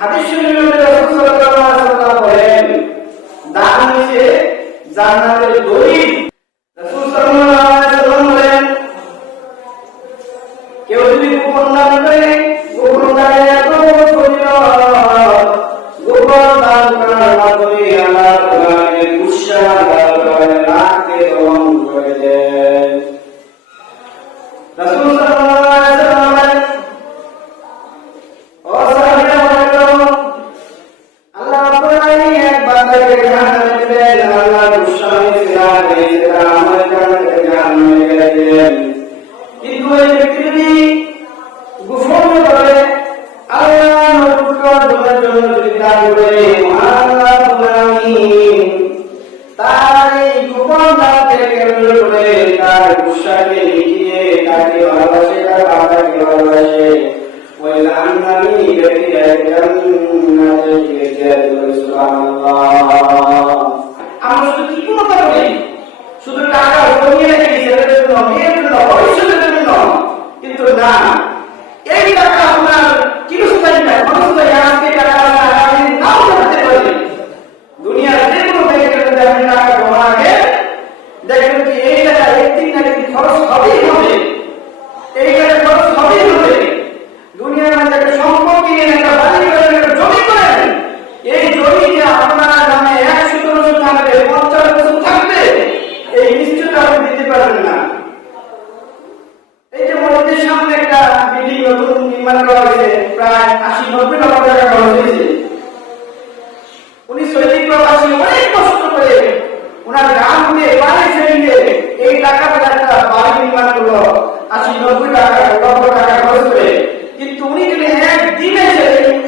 হাদিস শরীফে রাসূল সাল্লাল্লাহু আলাইহি ওয়াসাল্লাম বলেন, দান হচ্ছে জান্নাতের দলিল। রাসূল সাল্লাল্লাহু আলাইহি ওয়াসাল্লাম বলেন, কেউ যদি গোপন দান করে, গোপন দানের এত বড় ফজিলত, গোপন দান করার মাধ্যমে আল্লাহ তাআলার গুসা রাখতে দমন করে দেন। রাসূল সাল্লাল্লাহু আলাইহি ওয়াসাল্লাম বলেন, ও সাহাবীরা বলেন, আল্লাহ তাআলা এক বান্দাকে জান্নাতে দিবেন, আল্লাহ গুসা হয়ে আমার কারণে জান্নাতে দিবেন। কিন্তু এই ব্যক্তি গোপন করে আল্লাহ নবুয়তের জন্য যদি দান করে, আল্লাহ আমিন তার এই গোপন দানকে কেন্দ্র করে তার গুসাকে লিখিয়ে তাকে ভালোবাসে, তার বাবাকে ভালোবাসে, ওই জান্নাতি ব্যক্তি জান্নাতে গিয়ে সুবহানাল্লাহ। আমরা শুধু কি কথা বলি, শুধু টাকা জমিয়ে রেখে ছেলের জন্য, মেয়ের জন্য, ভবিষ্যতের জন্য, কিন্তু না, এই টাকা আপনার চিরস্থায়ী নয়, ক্ষণস্থায়ী। আজকে টাকা আগামী নাও থাকতে পারে। দুনিয়ার যে কোনো ব্যাংকের মধ্যে আপনি টাকা জমা রাখেন, দেখবেন কি এই টাকা একদিন না একদিন খরচ হবেই হবে, এই টাকা খরচ হবেই হবে। দুনিয়ার মধ্যে একটা সম্পত্তি নিয়ে একটা বাড়ি করেন, একটা জমি করেন, এই জমিতে আপনার নামে 100 বছর থাকবে, 50 বছর থাকবে, এই নিশ্চয়তা আপনি দিতে পারবেন না। এই যে মসজিদের সামনে একটা বিল্ডিং নতুন নির্মাণ করা হয়েছে, প্রায় 80-90 লক্ষ টাকা খরচ হয়েছে। উনি সৈনিক প্রবাসী অনেক কষ্ট করে ওনার গ্রাম দিয়ে পানি ছেড়ে এই টাকা একটা বাড়ি নির্মাণ করলো, 80-90 লক্ষ টাকা খরচ করে। কিন্তু উনি যদি একদিনে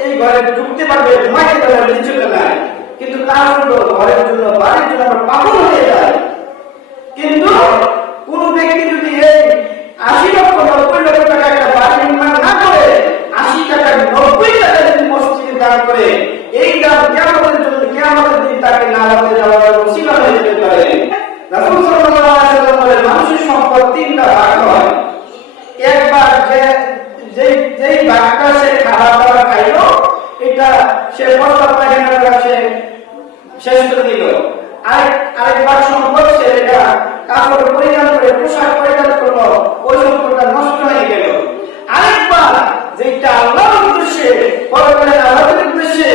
এই ঘরে ঢুকতে পারবে, ঘুমাইতে পারবে, নিশ্চয়তা নাই। কিন্তু তার জন্য ঘরের জন্য, বাড়ির জন্য আমরা পাগল হয়ে যায়। কিন্তু কোন ব্যক্তি যদি এই 80 লক্ষ 90 লক্ষ টাকা একটা বাড়ি নির্মাণ না করে, 80 টাকা 90 টাকা যদি মসজিদে দান করে, এই দান কিয়ামতের জন্য, কিয়ামতের দিন তাকে নাজাতে যাওয়ার ওসিলা হয়ে যেতে পারে। রাসূল সাল্লাল্লাহু আলাইহি ওয়াসাল্লাম বলেন, মানুষের সম্পদ 3টা ভাগ হয়। একবার যেই ভাগটা সে খাবার দাবার খাইলো, এটা সে প্রস্তাব পায়খানা করা সে শেষ করে দিল। আরেকবার সম্পদ সে এটা কাপড় পরিধান করে, পোশাক পরিধান করলো, ওই সম্পদটা নষ্ট হয়ে গেল। আরেকবার যেটা আল্লাহর উদ্দেশ্যে, পরকালের আল্লাহর উদ্দেশ্যে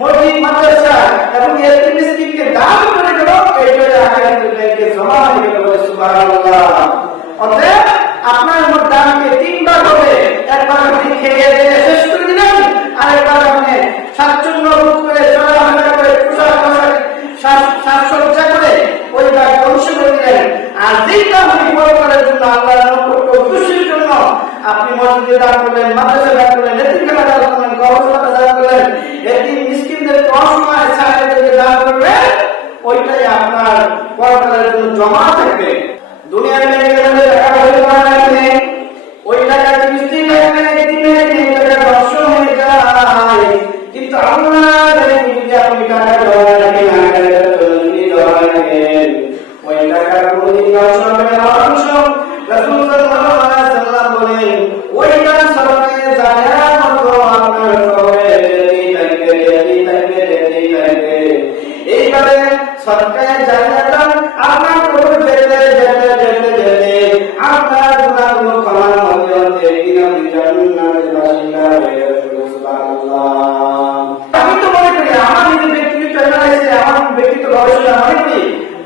মসজিদ, মাদ্রাসা এবং এতিম মিসকিনকে দান করে গেল, এইটা আখিরাতের ব্যাংকে জমা হয়ে গেল। সুবহানাল্লাহ। অতএব আপনার মোট দানকে 3 ভাগ হবে। একবার আপনি খেয়ে দিয়ে শেষ করে দিলেন, আরেকবার আপনি স্বাচ্ছন্দ্য বোধ করে, চলাফেরা করে, পোশাক সাজসজ্জা করে ওই ভাগ ধ্বংস করে দিলেন। আর যেটা আপনি পরকালের জন্য, আল্লাহর উদ্দেশ্যের জন্য আপনি মসজিদে দান করলেন, মাদ্রাসা দান করলেন, এতিমখানা দান করলেন, কবরস্থানে দান করলেন, এতিম মিসকিনদেরকে অসহায় ছাত্রদেরকে দান করবেন, ওইটাই আপনার পরকালের জন্য জমা থাকবে। দুনিয়ার ব্যাংকের মধ্যে টাকা পয়সা রাখলে ওই টাকা মিষ্টি লাগবে, টাকা নষ্ট হয়ে যায়। কিন্তু আল্লাহর যদি আপনি টাকা জমা রাখেন, ওই টাকা কোনদিন নষ্ট হবে না। অথচ রাসূল সাল্লাল্লাহু আলাইহি ওয়াসাল্লাম বলেন, ওই টাকা সরকারে জায়গার মতো আপনার কবরে যেতেই থাকবে। এইভাবে সরকারের জায়গাটা আপনার কবর যেতে আপনার গুনাহগুলো ক্ষমার মধ্যে একদিন আপনি জান্নাতের বাসিন্দা হয়ে যাবেন। সুবহানাল্লাহ। আমি তো মনে করি আমার নিজের ব্যক্তিগত অ্যানালাইসিস, আমার ব্যক্তিগত গবেষণা মনে করি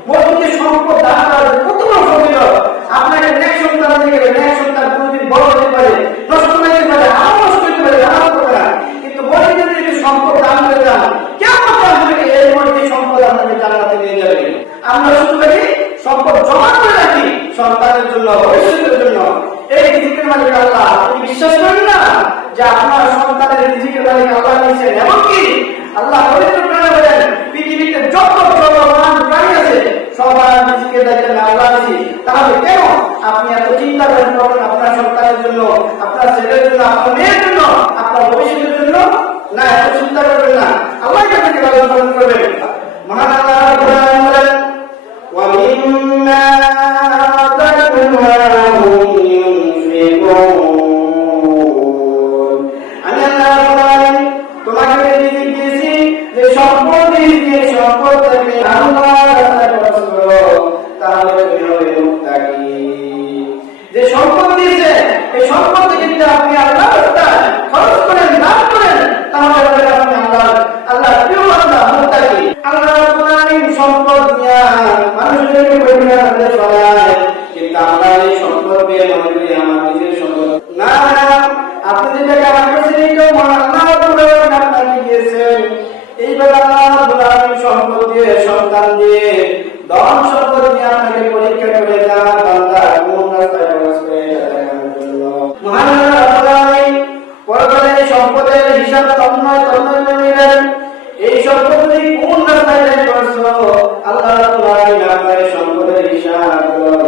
মসজিদের সম্পদ দান করা কত বড় ফজিলত। আপনাকে নেক সন্তান দিয়ে গেলে, নেক সন্তান কোনদিন বড় হতে পারে, নষ্ট হতে পারে, আমার নষ্ট হতে পারে, আমার করবে না। কিন্তু মসজিদের যদি সম্পদ দান করে দেন, কেমন আপনাকে এই মসজিদের সম্পদ আপনাকে জান্নাতে নিয়ে যাবে। আমরা শুধু দেখি সম্পদ জমা করে রাখি সন্তানের জন্য, ভবিষ্যতের জন্য। এই রিজিকের মালিক আল্লাহ। আপনি বিশ্বাস করেন না যে আপনার সন্তানের রিজিকের মালিক আল্লাহ নিয়েছেন? এমনকি আল্লাহ পবিত্র কোরআনে বলেন, পৃথিবীতে যত চলমান প্রাণী আছে সবার রিজিকের দায়িত্ব আল্লাহ নিয়েছে। তাহলে কেন আপনি এত চিন্তা করেন আপনার সন্তানের জন্য, আপনার ছেলের জন্য, আপনার মেয়ের জন্য, আপনার ভবিষ্যতের জন্য? না, এত চিন্তা করবেন না। আল্লাহ আপনাকে লালন পালন করবেন। মহান আল্লাহ কোরআনে বলেন, ওয়া মিম্মা রাযাকনাহুম ইউনফিকুন। আল্লাহ যে সম্পদ দিয়েছে এই সম্পদ থেকে যদি আপনি আল্লাহর রাস্তায় খরচ করেন, দান করেন, তাহলে আপনি আল্লাহর প্রিয় বান্দা, মুত্তাকি। আল্লাহ রাব্বুল আলামিন সম্পদ দিয়া মানুষদেরকে পরিমাণে চলায়, কিন্তু আমরা এই সম্পদ দিয়ে মনে করি আমার নিজের সম্পদ। না, আপনি যেটাকে আমার কাছে নিতেও আল্লাহ রাব্বুল আলামিন আপনাকে দিয়েছেন। এইবার আল্লাহ রাব্বুল আলামিন সম্পদ দিয়ে, সন্তান দিয়ে, ধন সম্পদ দিয়ে আপনাকে পরীক্ষা করে দেন বান্দা কোন রাস্তায় খরচ করে দেখানোর জন্য। মহান আল্লাহ রাব্বুল আলামিন পরকালে সম্পদের হিসাব তন্ময় করে নেবেন। এই সম্পদ তুমি কোন রাস্তায় ব্যয় করছো, আল্লাহ রাব্বুল আলামিন আপনার সম্পদের হিসাব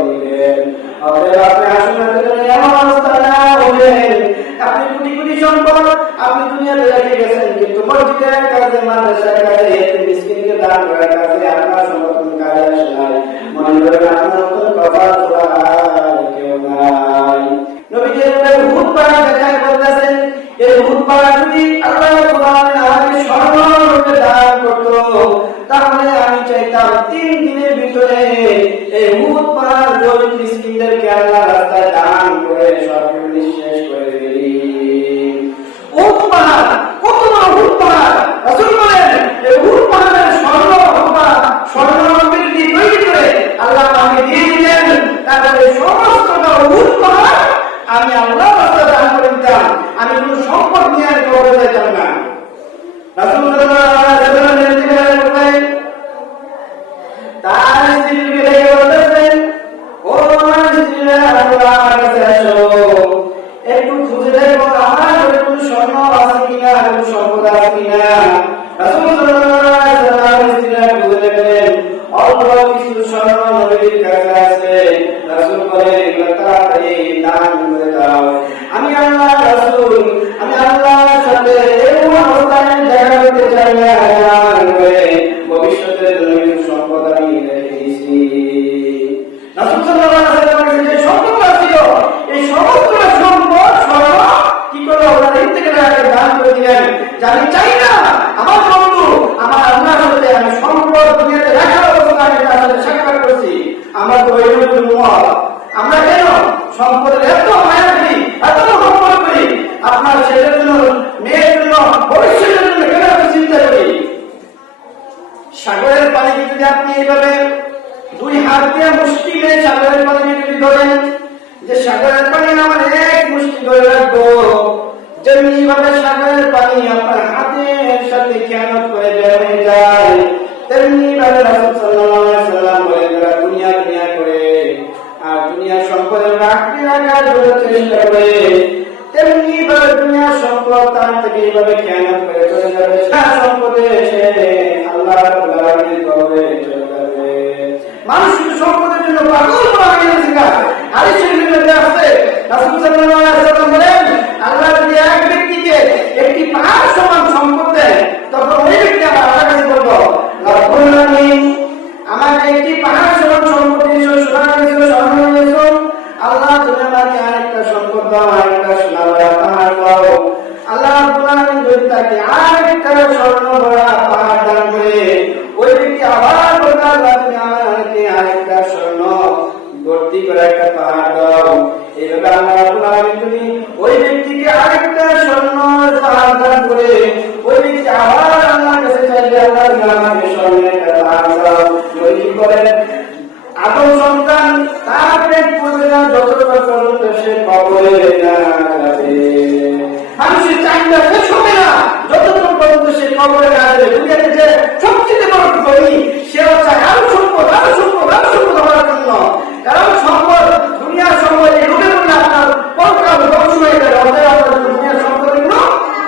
নেবেন। অতএব আপনি আসলে এমন অবস্থা না হবেন আপনি কোটি কোটি সম্পদ আপনি দুনিয়াতে রেখে গেছেন, কিন্তু মসজিদের কাছে, মাদ্রাসার কাছে, মিসকিনকে দান করার কাছে আপনার সম্পদ কাজে আসে নাই। মনে করেন আপনার মতন কপাল পোড়া কেউ নাই। নবীজি উহুদ পাহাড় দেখায় বলতেছেন, এই উহুদ পাহাড় যদি আল্লাহ আমাকে স্বর্ণরূপে দান করতো, তাহলে আমি চাইতাম 3 দিনের ভিতরে এই উহুদ পাহাড় গরিব মিসকিনদেরকে আল্লাহ রাস্তায় দান করে সবকিছু নিঃশেষ করে দিই। উহুদ পাহাড় কত বড়! উহুদ পাহাড় রাসূল বলেন এই উহুদ পাহাড়ের স্বর্ণরূপে যদি তৈরি করে আল্লাহ আমাকে দিয়ে দিলেন, তাহলে সমস্তটা উহুদ পাহাড় আমি আল্লাহ রাস্তায় দান করে দিতাম। আমি কোনো সম্পদ নিয়ে আর কবরে যাইতাম না। রাসূল সাল্লাল্লাহু আলাইহি ওয়াসাল্লাম ইন্তেকালের পরে তার স্ত্রীকে ডেকে বলতেছেন, ও আমার স্ত্রীরা, আমার কাছে আসো, একটু খুঁজে দেখো আমার ঘরে কোনো স্বর্ণ আছে কিনা, কোনো সম্পদ আছে কিনা। রাসূল সাল্লাল্লাহু আলাইহি ওয়াসাল্লাম স্ত্রীরা খুঁজে দেখলেন অল্প কিছু স্বর্ণ নবীর কাছে আছে। রাসূল বলেন, এগুলো তাড়াতাড়ি দান করে দাও। আমি আল্লাহ রাসূল, আমি আল্লাহর সাথে এমন অবস্থায় দেখা করতে চাই না ভবিষ্যতের জন্য সম্পদ আমি রেখে দিয়েছি। রাসূল সাল্লাল্লাহু আলাইহি ওয়াসাল্লামের যে সম্পদ ছিল, এই সমস্ত সম্পদ স্বর্ণ কি করে ওনার ইন্তেকালের আগে দান করে দিলেন। আমি চাই না আমার বন্ধু, আমার আল্লাহর সাথে আমি সম্পদ দুনিয়াতে রাখার অবস্থা আমি তার সাথে সাক্ষাৎ করছি। আমরা তো ওইরকম উম্মত। আমরা কেন সম্পদের এত মায়া করি, এত সম্পদ করি? আপনার ছেলের জন্য, মেয়ের জন্য, ভবিষ্যতের জন্য কেন এত চিন্তা করি? সাগরের পানি যদি আপনি এইভাবে 2 হাত দিয়ে মুষ্টি নিয়ে সাগরের পানি যদি ধরেন, যে সাগরের পানি আমার 1 মুষ্টি ধরে রাখবো, যেমনি ভাবে সাগরের পানি আপনার হাতের সাথে খেয়ানত করে বের হয়ে যায়, তেমনি ভাবে রাসূল সাল্লাল্লাহু আলাইহি ওয়াসাল্লাম বলেন, যারা দুনিয়া করে আর দুনিয়ার সম্পদের রাখতে রাখার জন্য চেষ্টা করে, তেমনি ভাবে দুনিয়ার সম্পদ তার থেকে এইভাবে খেয়ানত করে চলে যাবে। সম্পদে এসে আল্লাহ রাব্বুল আলামিনের কবরে চলে যাবে। মানুষ সম্পদের জন্য পাগল হয়ে গেছে। হাদিস শরীফে আছে, রাসূল সাল্লাল্লাহু আলাইহি ওয়াসাল্লাম বলেন, আল্লাহ যদি এক ব্যক্তিকে একটি পাহাড় সমান সম্পদ দেন, তখন ওই ব্যক্তি আল্লাহর কাছে বলবো, রব্বুল আলামিন আমাকে একটি পাহাড় সমান সম্পদ দিয়েছো, সোনা দিয়েছো, স্বর্ণ দিয়েছো, আল্লাহ তুমি আমাকে আরেকটা সম্পদ দাও, আরেকটা সোনা ভরা পাহাড় দাও। আল্লাহ রাব্বুল আলামিন যদি তাকে আরেকটা স্বর্ণ ভরা পাহাড় দান করে, ওই ব্যক্তি আবার বলবে, আল্লাহ তুমি আমাকে আরেকটা স্বর্ণ ভর্তি করে একটা পাহাড় দাও। এইভাবে আল্লাহ রাব্বুল আলামিন যদি ওই ব্যক্তিকে আরেকটা স্বর্ণ পাহাড় দান করে, ওই ব্যক্তি আবার আল্লাহর কাছে চাইবে, আল্লাহ তুমি আমাকে স্বর্ণের একটা পাহাড় দাও। ওই কি করেন? আদম সন্তান তার পেট পড়বে না যতক্ষণ পর্যন্ত সে কবরে না যাবে। মানুষের চাহিদা শেষ হবে না যতক্ষণ পর্যন্ত সে কবরে না যাবে। দুনিয়াতে যে সবচেয়ে বড় ধনী, সেও চায় আরো সম্পদ, আরো সম্পদ, আরো সম্পদ হওয়ার জন্য। কারণ সম্পদ, দুনিয়ার সম্পদ এই লোভে পড়লে আপনার পরকাল ধ্বংস হয়ে যাবে। অতএব আপনার দুনিয়ার সম্পদগুলো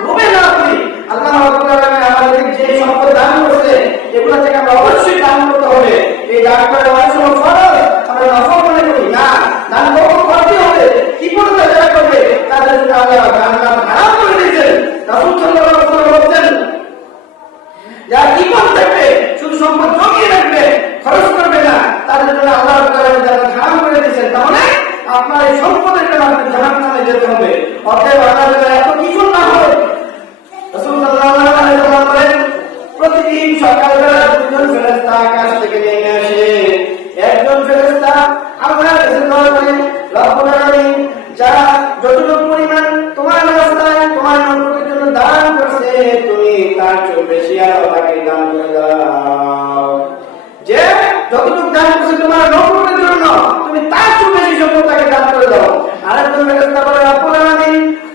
লোভে না করি। আল্লাহ রাব্বুল আলামিন আমাদের যে সম্পদ দান করেছে, এগুলো থেকে আমরা অবশ্যই দান করতে হবে। এই দান করার অনেক সময় ফরজ, আমরা নফল মনে করি না। দান কখন করতে হবে, কি করে যারা করবে, তাদের জন্য আল্লাহ দান হারাম করে দিয়েছেন। রাসূল যারা যতটুকু পরিমাণ তোমার রাস্তায় তোমার নৌকটের জন্য দান করছে তুমি তার চেয়ে বেশি আরো তাকে দান করে দাও। যে যতটুকু দান করছে তোমার নৌকটের জন্য তুমি তার চেয়ে বেশি সম্পদ তাকে দান করে দাও। আরেকজন ব্যবস্থা করে আপনারা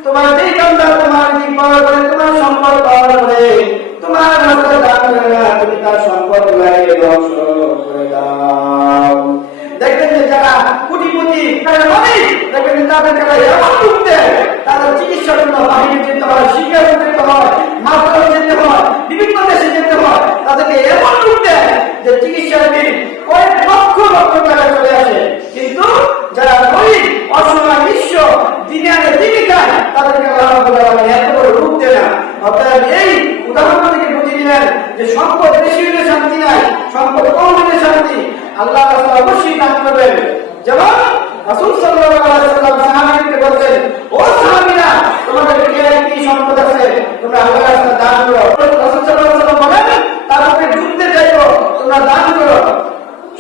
তোমার যেই কামটা তোমার দিক পাওয়ার পরে তোমার সম্পদ পাওয়ার পরে তোমার রাস্তায় দান করে না তুমি তার সম্পদ লাগিয়ে ধ্বংস করে দাও। দেখবেন যে যারা কোটিপতি তারা অনেক দেখবেন তাদের যারা এমন ঢুকতে তাদের চিকিৎসার জন্য বাহিরে যেতে হয়, শিক্ষার যেতে হয়, মাদ্রাসা যেতে হয়, বিভিন্ন দেশে যেতে হয়, তাদেরকে এমন ঢুকতে যে চিকিৎসার বিল কয়েক লক্ষ লক্ষ টাকা চলে আসে। কিন্তু যারা গরিব অসহায় নিঃস্ব দিনে আনে দিনে খায় তাদেরকে এত বড় রূপ দেয় না। অর্থাৎ এই উদাহরণ থেকে বুঝে নিলেন যে সম্পদ বেশি হলে শান্তি নাই, সম্পদ কম হলে শান্তি। আল্লাহ রাসূল অবশ্যই দান করবেন। যেমন রাসূল সাল্লাল্লাহু আলাইহি ওয়াসাল্লাম সাহাবীদেরকে বলতেন, ও সাহাবীরা তোমাদের কি সম্পদ আছে তোমরা আল্লাহর রাস্তায় দান করো। রাসূল সাল্লাল্লাহু আলাইহি ওয়াসাল্লাম বলেন তাদেরকে যুদ্ধে যাইও তোমরা দান করো।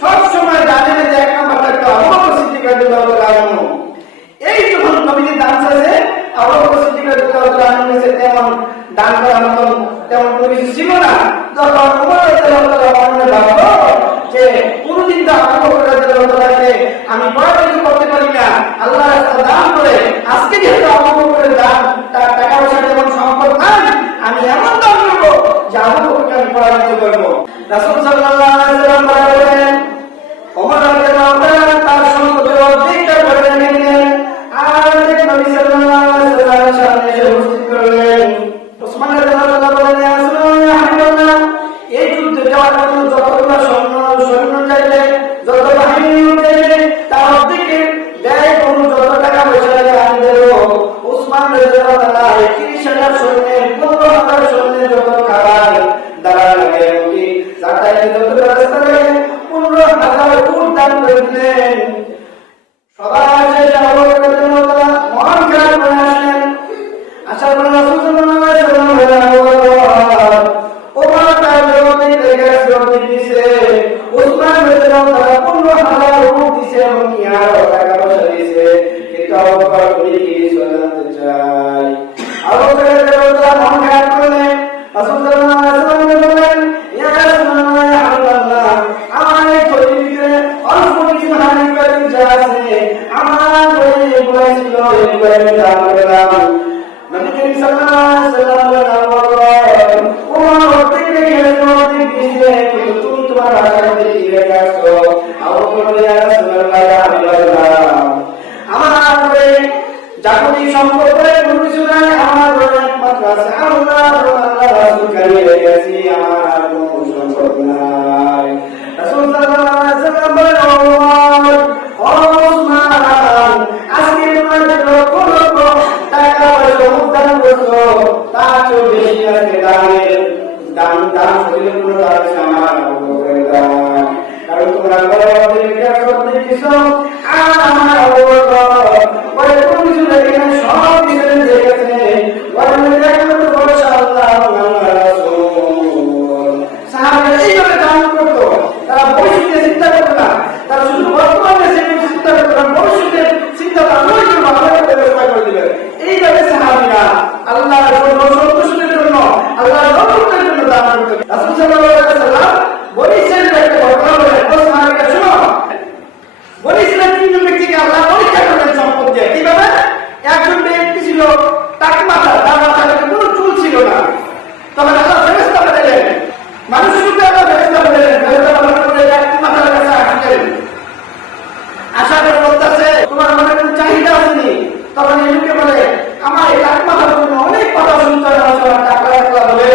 সব সময় দানের যে এক নাম্বার থাকতো আবু বকর সিদ্দিক রাদিয়াল্লাহু তাআলা আনহু। এই যখন নবীজি দান চাইছে আবু বকর সিদ্দিক রাদিয়াল্লাহু তাআলা আনহু তেমন দান করার মতন তেমন কিছু ছিল না। যখন ওমর রাদিয়াল্লাহু তাআলা আনহু ভাবলো যে কোনদিন তো আবু বকর রাদিয়াল্লাহু তাআলাকে আমি বড় কিছু করতে পারি না, আল্লাহ রাস্তায় দান করে আজকে যেহেতু আবু বকরের দান তার টাকা পয়সা যেমন সম্পদ নাই আমি এমন দান করবো যে আবু বকরকে আমি পরাজিত করবো। রাসূল সাল্লাল্লাহু আলাইহি ওয়াসাল্লাম বলেন ওমর রাদিয়াল্লাহু তাআলা তার সম্পদের অর্ধেকটা করে নিলেন আর নবী সাল্লাল্লাহু আলাইহি ওয়াসাল্লামের সামনে এসে উপস্থিত করলেন। ওসমান রাদিয়াল্লাহু তাআলা বলেন ইয়া রাসূলুল্লাহ এই যুদ্ধে যাওয়ার জন্য যতগুলো সৈন্য চাইলে যত বাহিনী চাইলে তার অর্ধেকে ব্যয় করুন, যত টাকা পয়সা লাগে আমি দেবো। ওসমান রাদিয়াল্লাহু তাআলা ৩০,০০০ সৈন্যের ১৫,০০০ সৈন্যের যত খাবার দাঁড়া লাগে এমনকি যাতায়াতের যত ব্যবস্থা লাগে ১৫,০০০ উট দান করে দিলেন। সবাই শেষে আবু বকর রাদিয়াল্লাহু তাআলা মহান খারাপ করে আসলেন। আসার পর রাসূল সাল্লাল্লাহু আলাইহি ওয়াসাল্লাম বলেন আবু বকর ওমর তার জবাবে লেগে জবাব দিয়েছে, ওসমান রাদিয়াল্লাহু তাআলা ১৫,০০০ উট দিয়েছে এবং কি আরো টাকা পয়সা দিয়েছে। কিন্তু আবু বকর তুমি কি জানতে চাই? আবু বকর রাদিয়াল্লাহু তাআলা মহান খারাপ করলেন। রাসূল সাল্লাল্লাহু আলাইহি ওয়াসাল্লাম বলেন ইয়া রাসূলুল্লাহ ইয়া হাবিবাল্লাহ আমার এই শরীরে অল্প কিছু হানি করে যা আছে আমার এগুলো ছিল এগুলো আমি দান করলাম। নবী করিম সাল্লাল্লাহু আলাইহি ওয়াসাল্লাম বলেন আবু বকর ওমর অর্ধেক রেখে অর্ধেক দিয়েছে কিন্তু তুমি তোমার আশার মধ্যে কি রেখে আসছো? আবু বকর ইয়া রাসূলুল্লাহ ইয়া হাবিবাল্লাহ আমার ঘরে জাগতিক সম্পদ করে কোনো কিছু নাই, আমার ঘরে একমাত্র আছে আল্লাহ আল্লাহ রাসূল কারিম রেখেছি, আমার আর কোনো সম্পদ নাই। রাসূল সাল্লাল্লাহু আলাইহি ওয়াসাল্লাম বলেন ওমর ও ওসমান আজকে তোমার যে লক্ষ লক্ষ টাকা পয়সা দান করছো তার চেয়ে বেশি আজকে দান হইলে কোনো দান আমার আবু বকরের দান। কারণ তোমরা ঘরে অর্ধেক কিছু আর আমার আবু বকর ঘরে কোনো কিছু রেখে না, সব কিছু রেখেছে। ঘরে একমাত্র ভরসা আল্লাহ আল্লাহ রাসূল। সাহাবারা এইভাবে দান করতো, তারা ভবিষ্যতে চিন্তা করতো না, তারা শুধু বর্তমানে চিন্তা করতো না, ভবিষ্যতের চিন্তা তারা ব্যবস্থা করে দিবেন। এইভাবে সাহাবীরা আল্লাহর সন্তুষ্টির জন্য আল্লাহর রহমতের জন্য দান করতেন। রাসূল সাল্লাল্লাহু আলাইহি ওয়াসাল্লাম বনি ইসরাঈলের একটা ঘটনা বলেন, ও সাহাবীরা শুনো, বনি ইসরাঈলের তিনজন ব্যক্তিকে আল্লাহ পরীক্ষা করলেন সম্পদ দিয়ে। কিভাবে? একজন ব্যক্তি ছিল টাক মাথা, তার মাথায় কোনো চুল ছিল না। তখন আল্লাহ ফেরেশতা পাঠালেন, মানুষের রূপে আল্লাহ ফেরেশতা পাঠালেন। ফেরেশতা পাঠালেন টাক মাথার কাছে আসলেন, আশা করে বলতেছে তোমার মনে কোনো চাহিদা আসেনি? তখন এই লোকে বলে আমার এই টাক মাথার জন্য অনেক কথা শুনতে হয়, টাকা রাখলা বলে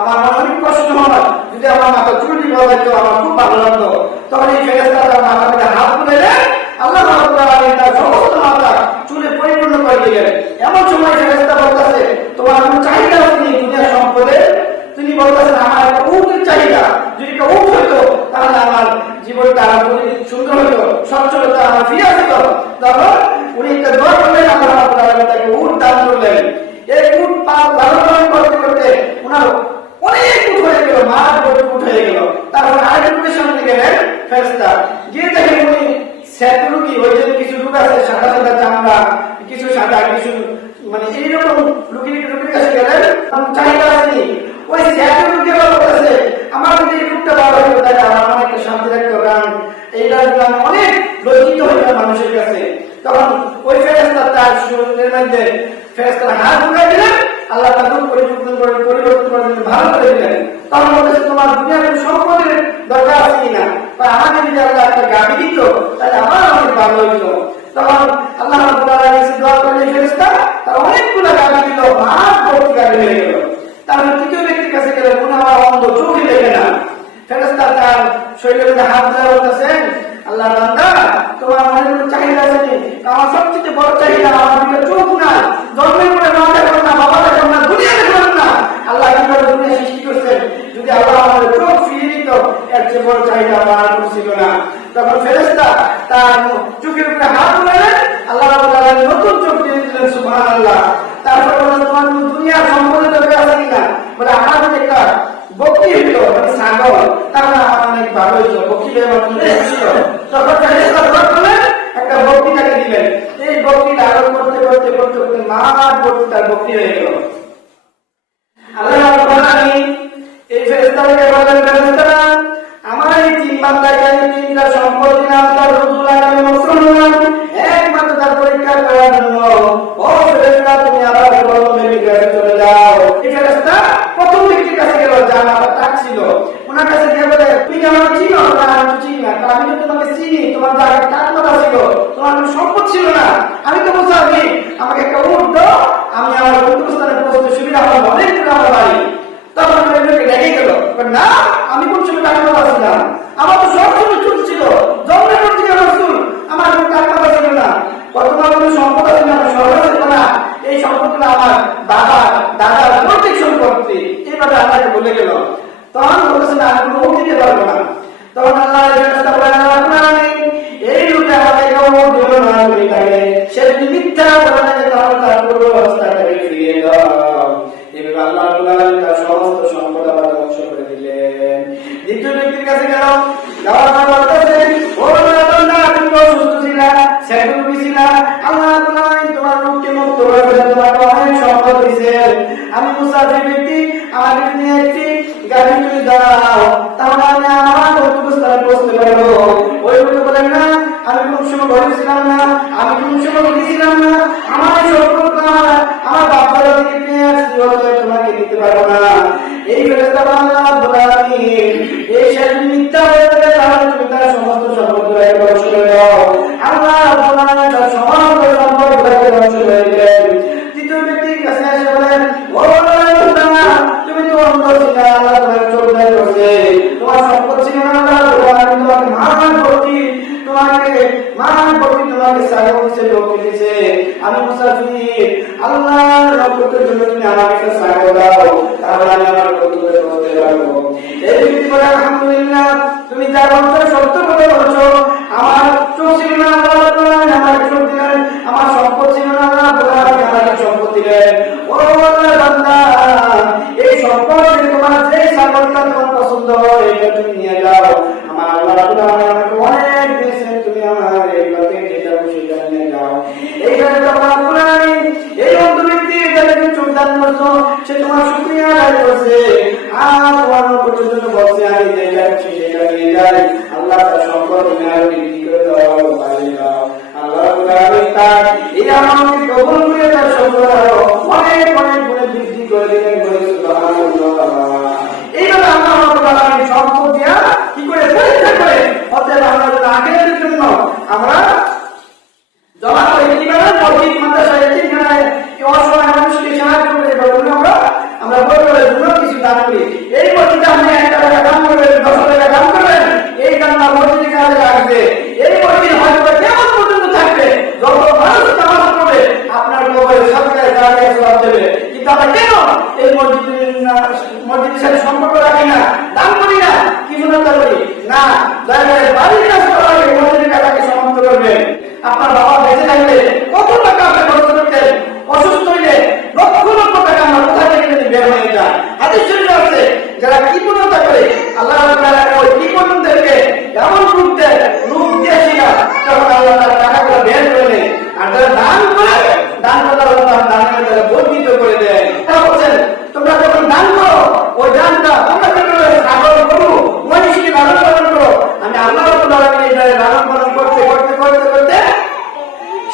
আমার মনে অনেক কষ্ট হয়, যদি আমার মাথা চুলটি বলা যেত আমার খুব ভালো লাগতো। তখন এই ফেরেশতা তার মাথা থেকে হাত তুলে আল্লাহ তার সমস্ত মাথা চুলে পরিপূর্ণ করে দিলেন। এমন সময় ফেরেশতা বলতেছে তোমার কোনো চাহিদা আসেনি দুনিয়ার সম্পদে? তিনি বলতেছেন আমার একটা উটের চাহিদা, যদি একটা উট হইতো তাহলে আমার জীবনটা আরো সুন্দর হতো, সচ্ছলতা আমার ফিরে আসতো। তখন উনি একটা দোয়া করলেন, আল্লাহ তাকে উট দান করলেন। এই উট লালন করতে করতে ওনার অনেক উট হয়ে গেল, মাঠ উট হয়ে গেল। তারপর আরেক উটের সামনে গেলেন ফেরেশতা, গিয়ে দেখেন উনি সেটুকি ওই যে কিছু রোগ আছে, সাদা সাদা চামড়া, কিছু মানে এইরকম লোকের কাছে গেলেন চাহিদা আসেনি, ওই শেয়ারের লোকে বলতেছে আমার যদি এই রূপটা ভালো হইতো তাহলে আমার মনে একটা শান্তি রাখতো, কারণ এইটা আমি অনেক লজ্জিত হইতাম মানুষের কাছে। তখন ওই ফেরেশতা তার শরীরের মধ্যে ফেরেশতার হাত ঢুকাই দিলেন, আল্লাহ তার রূপ পরিবর্তন করে ভালো করে দিলেন। তখন বলতেছে তোমার দুনিয়ার কোনো সম্পদের দরকার আছে কিনা, বা আমাকে যদি আল্লাহ একটা গাড়ি দিত তাহলে আমার অনেক ভালো হইতো। তখন আল্লাহ রাব্বুল আলামিন দোয়া করলেন ফেরেশতা, তার অনেকগুলো গাড়ি দিল, মাঠ ভর্তি গাড়ি হয়ে গেল। তারপর তৃতীয় ব্যক্তির কাছে গেলে মনে হয় অন্ধ, চোখে দেখে না। ফেরেশতা তার শরীরের মধ্যে হাত ধরে বলতেছেন, আল্লাহ বান্দা তোমার মনে কোনো চাহিদা আছে নি? আমার সবচেয়ে বড় চাহিদা আমার দিকে চোখ না, জন্মের পরে মা দেখেন না, বাবা দেখেন না, দুনিয়া দেখেন না। আল্লাহ কিভাবে দুনিয়া সৃষ্টি করছেন, যদি আল্লাহ আমাদের চোখ ফিরিয়ে দিত এর চেয়ে বড় চাহিদা আমার ছিল না। তখন ফেরেশতা তার চোখের উপরে হাত তুললেন, আল্লাহ রাব্বুল আলামিন নতুন চোখ দিয়ে দিলেন, সুবহানাল্লাহ। তারপর বললেন তোমার দুনিয়া সম্পদের দরকার আছে কিনা, বলে আমার যদি একটা বকরি হইতো, মানে ছাগল, তাহলে আমার অনেক ভালো হইতো, বকরি আমার ছিল। তখন ফেরেশতা দোয়া করলেন, একটা বকরি তাকে দিলেন। এই বকরি লালন করতে করতে করতে করতে মাঠ ভর্তি তার বকরি হয়ে গেল। আল্লাহ রাব্বুল আলামিন এই ফেরেশতাকে বললেন, ফেরেশতারা আমার এই তিন বান্দাকে আমি তিনটা সম্পদ দিলাম, তার রুজুল আলামিন মুসলমান একমাত্র তার পরীক্ষা করার জন্য। ও ফেরেশতা তুমি আবার বললেন কাছে চলে যাও। এই ফেরেশতা প্রথম ব্যক্তির কাছে গেল, যার মাথা টাক ছিল, ওনার কাছে গিয়ে বলে তুমি কি আমাকে চিনো? না আমি তো চিনি না। আমি তো তোমাকে চিনি, তোমার তো আগে টাক মাথা ছিল, তোমার কোনো সম্পদ ছিল না, আমি তো বুঝাবি আমাকে একটা উট দাও, আমি আমার গন্তব্যস্থানে পৌঁছতে সুবিধা হবে, অনেক দূর আমার বাড়ি। তখন লেগে গেল, না আমি কোন সময় টাকা মাথা ছিলাম, আমার তো সব সময় চুল ছিল, জন্মের পর থেকে আমার চুল, আমার কোনো টাকা মাথা ছিল না। তোমার কোনো সম্পদ আছে না, সরকার ছিল না, এই সম্পদগুলো আমার দাদার প্রত্যেক সম্পত্তি, এইভাবে আল্লাহকে বলে গেল। তখন বলেছেন আমি কোনো উঠ দিতে পারবো না। তখন আল্লাহ এই লোকে আমাদের থাকে, সে যদি মিথ্যা বলে থাকে তাহলে তার পুরো অবস্থাটাকে ফিরিয়ে দাও। এভাবে আল্লাহ তার সমস্ত সম্পদ আবার ধ্বংস করে দিলেন। দ্বিতীয় ব্যক্তির কাছে গেল, যাওয়ার পর বলতেছেন ও বান্দা তুমি অসুস্থ ছিলা, সেটুকুই ছিলা, আল্লাহ তোমার রোগকে মুক্ত করে দিলেন, তোমাকে অনেক সম্পদ দিয়েছেন। আমি মুসাফির ব্যক্তি, আমাকে নিয়ে একটি গাড়ি তুমি দাও, তাহলে আমি আমার গন্তব্যস্থানে পৌঁছতে পারবো। ওই লোক বলেন না আমি কোন সময় ঘরে ছিলাম না, আমি কোন সময় গিয়েছিলাম না, আমার সম্পদ আমার বাচ্চারা দিকে নিয়ে আসছি, তোমাকে দিতে পারবো না। এই ফেরেশতা আল্লাহ বলেন এই শেষ মিথ্যা হয়ে গেলে তাহলে তুমি তার সমস্ত সম্পদ ধ্বংস করে দাও। আল্লাহ বলেন তার সমস্ত সম্পদ ধ্বংস করে দিলেন। তৃতীয় ব্যক্তির কাছে এসে বলেন ও তুমি তো অন্ধ ছিলে, আল্লাহ তোমাকে চোখ দেয় করছে, তোমার সম্পদ ছিল না, আমি তোমাকে মান করছি, তোমাকে সাগর দিচ্ছে, লোক দিচ্ছে, আমি মুসাফির, আল্লাহর রহমতের জন্য তুমি আমাকে একটা সাগর দাও, তাহলে আমি আমার গন্তব্যে পৌঁছতে পারবো। এই ব্যক্তি বলে আলহামদুলিল্লাহ তুমি যা বলছো সত্য কথা বলছো, আমার চোখ ছিল না, আল্লাহ আমাকে চোখ দিলেন, আমার সম্পদ ছিল না, আল্লাহ আমাকে সম্পদ দিলেন। ও আল্লাহর বান্দা এই সম্পদ তোমার যে সাগরটা তোমার পছন্দ হয় এটা তুমি নিয়ে যাও, আমার আল্লাহ আমাকে অনেক দিয়েছেন, তুমি আমার এইগুলোতে যেটা সেটা নিয়ে যাও। এইখানে তোমার পুরানি এই অন্তর্বৃত্তি যাদেরকে যোগদান করছো সে তোমার শুকরিয়া আদায় করছে, আর তোমার পর্যন্ত বলছে আমি যেটা খুশি সেটা নিয়ে যাই, আল্লাহ তার সম্পদ তুমি আরো বৃদ্ধি করে দাও, বাড়িয়ে দাও। আল্লাহ তার এই আমাকে কবুল করে তার সম্পদ আরো অনেক অনেক গুণে বৃদ্ধি করে দিলেন, বলে সুবহানাল্লাহ। এইভাবে আল্লাহ সম্পদ দিয়া কি করে পরীক্ষা করে, অতএব আমরা আখিরাতের জন্য আমরা জমা করে কিভাবে মসজিদ মাদ্রাসা এতিমখানায় অসহায় মানুষকে সাহায্য করে আমরা পরিবারের জন্য কিছু দান করি। এই মসজিদে আপনি 1 টাকা দান করবেন, 10 টাকা দান করবেন, এই দানটা মসজিদে কাজে লাগবে। এই মসজিদ হয়তো কেমন পর্যন্ত থাকবে, যত মানুষ নামাজ পড়বে আপনার কবরে সরকার জায়গায় সওয়াব দেবে। কিন্তু আমরা কেন এই মসজিদের সাথে সম্পর্ক রাখি না, দান করি না, কিছু না করি না, জায়গায় বাড়ির কাজ করা হবে, মসজিদের কাজকে সমাপ্ত করবে। দান করার দানের দ্বারা বর্ধিত করে দেয়। বলছেন তোমরা যখন দান করো ওই দানটা তোমরা সাগর করো মনীষীকে লালন পালন করো, আমি আল্লাহ রাব্বুল আলামিন এটাকে লালন পালন করতে করতে করতে করতে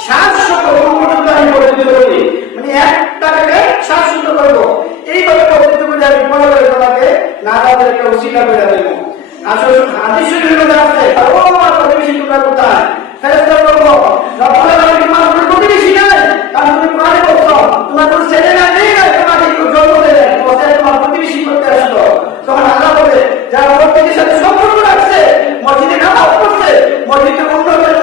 700 পর্যন্ত আমি বর্ধিত করি, মানে 1 টাকাকে 700 করবো। এইভাবে বর্ধিত করে আমি পরে তোমাকে নাজাতের একটা ওসিলা করে দেবো। আসলে হাদিস শরীফের মধ্যে আছে ও আমার প্রতিবেশী তোমরা কোথায়? ফেরেশতা বলবো রব্বুল আলামিন তোমার প্রতিবেশী নাই, কারণ তুমি কোরআনে বলছো তোমার কোনো ছেলে না নেই না তোমাকে কেউ জন্ম দেবে, তোমার প্রতিবেশী করতে আসলো। তখন আল্লাহ বলে যারা মসজিদের সাথে সম্পর্ক রাখছে, মসজিদে নামাজ পড়ছে, মসজিদের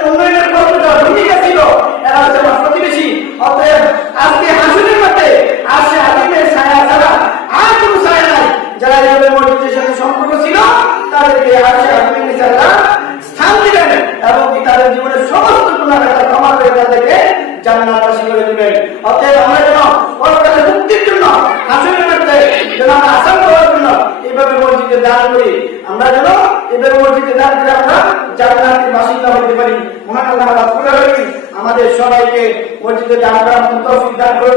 উন্নয়নের কর্মটা ভূমিকা ছিল, এরা হচ্ছে আমার প্রতিবেশী। অতএব আজকে হাসুনের মাঠে আসে আলিমের ছায়া ছাড়া আর কোনো ছায়া নাই। যারা এইভাবে মসজিদের সাথে সম্পর্ক ছিল তাদেরকে আসে আলিমের ছায়া স্থান দিবেন এবং তাদের জীবনের সমস্ত গুনাহ ক্ষমা করে তাদেরকে জান্নাতবাসী করে দিবেন। অতএব আমরা যেন পরকালে মুক্তির জন্য হাসুনের মাঠে যেন আমরা আসাম করার জন্য এইভাবে মসজিদে দান করি, আমরা যেন এভাবে মসজিদে দান করে আমরা জান্নাতের বাসিন্দা হতে পারি। মহান আল্লাহ রাব্বুল আলামিন আমাদের সবাইকে মসজিদে দান করার তৌফিক দান করুন।